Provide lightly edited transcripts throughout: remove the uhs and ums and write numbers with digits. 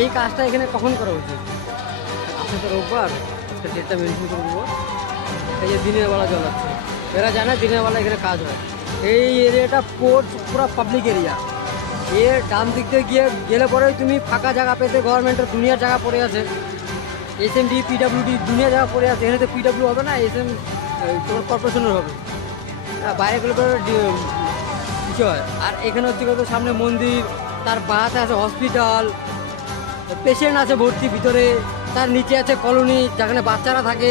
এই কাজটা এখানে কখন করা উচিত? আজকে তো রোববার, আজকে ডেটটা মেনশন করে দেবো। এই যে দিনের বেলা জ্বলাচ্ছে, এরা জানে দিনের বেলা এখানে কাজ হয়। এই এরিয়াটা পুরো পাবলিক এরিয়া। এর ডান দিক দিয়ে গেলে পরেই তুমি ফাঁকা জায়গা পেতে গভর্নমেন্টের দুনিয়ার জায়গা পড়ে আছে, SMD PWD দুনিয়া জায়গা পড়ে আছে। এখানে তো PW হবে না, তোমার কর্পোরেশনের হবে। বাইরে গেলে পরে কিছু হয়। আর এখানে হচ্ছে কত সামনে মন্দির, তার বাঁতে আছে হসপিটাল, পেশেন্ট আছে ভর্তি ভিতরে, তার নিচে আছে কলোনি যেখানে বাচ্চারা থাকে।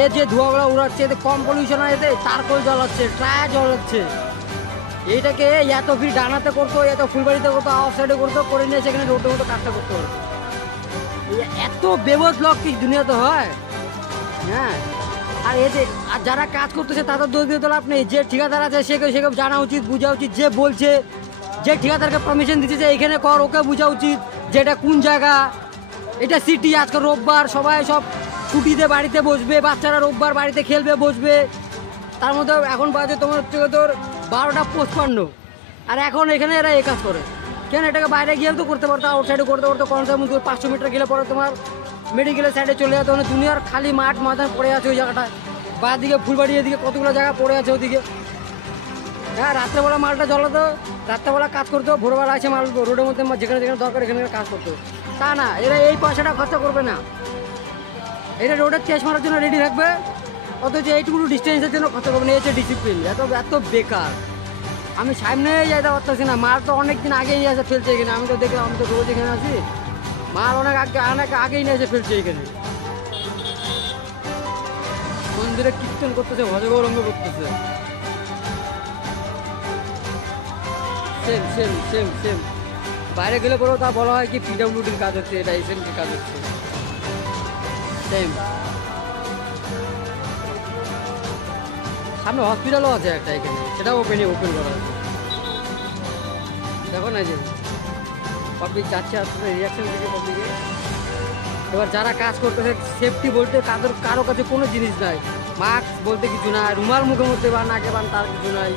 এ যে ধোঁয়াগুলো উড়াচ্ছে এতে কম পলিউশন হয়, এতে চারকোল জ্বলাচ্ছে, টায়ার জ্বলাচ্ছে। এইটাকে এত ফির ডানাতে করতো, এত ফুলবাড়িতে করতো, আউট সাইডে করতো, করে নিয়ে সেখানে রোডের মতো কাজটা করতে পারতো। এত বেবদ লোক কি দুনিয়াতে হয়? হ্যাঁ। আর আর যারা কাজ করতেছে তাদের দোষ দিয়ে তো লাভ নেই। যে ঠিকাদার আছে সে জানা উচিত, বোঝা উচিত। যে বলছে, যে ঠিকাদারকে পারমিশন দিচ্ছে যে এখানে কর, ওকে বোঝা উচিত যে এটা কোন জায়গা। এটা সিটি, আজকে রোববার, সবাই সব ছুটিতে বাড়িতে বসবে, বাচ্চারা রোববার বাড়িতে খেলবে বসবে। তার মধ্যে এখন বাজে তোমার হচ্ছে তোর 12:55, আর এখন এখানে এরা এই কাজ করে কেন? এটাকে বাইরে গিয়েও তো করতে পারতো, আউটসাইডে করতে পারতো। কনসার্ট 500 মিটার গেলে পরে তোমার মেডিকেলের সাইডে চলে যেত। মানে দুনিয়ার খালি মাঠ ময়দান পড়ে আছে ওই জায়গাটায়। বা দিকে ফুলবাড়ি এদিকে কতগুলো জায়গা পড়ে আছে ওদিকে। হ্যাঁ, রাত্রেবেলা মালটা জ্বলাতো, রাত্রেবেলা কাজ করতো, ভোরবেলা আছে মাল রোডের মধ্যে যেখানে যেখানে দরকার এখানে কাজ করতো। তা না, এরা এই পয়সাটা খরচা করবে না। এরা রোডের চেস মারার জন্য রেডি থাকবে, অথচ এইটুকু ডিস্টেন্সের জন্য খরচা করবে না। এই হচ্ছে ডিসিপ্লিন। এত বেকার। আমি সামনেই যাইতে পারতেছি না। মাল তো অনেক দিন আগেই নিয়ে এসে ফেলছে এখানে। আমি তো দেখলাম, আমি তো রোজ এখানে আছি। মাল অনেক আগেই নিয়ে এসে ফেলছে এখানে। মন্দিরে কীর্তন করতেছে, ভজগৌরঙ্গ করতেছে। Same same same same. বাইরে গেলে পরেও তা বলা হয় কি PWDর কাজ হচ্ছে, এটা SMDর কাজ হচ্ছে। সেম। সামনে হসপিটালও আছে একটা এখানে, সেটাও ওপেন করা আছে। দেখো না যে পাবলিক যাচ্ছে আসলে, রিয়াকশন দিকে পাবলিকে। এবার যারা কাজ করতেছে, সেফটি বলতে কারো কাছে কোনো জিনিস নাই। মাস্ক বলতে কিছু নাই, রুমাল মুখের মধ্যে বা নাকে বান তার কিছু নাই।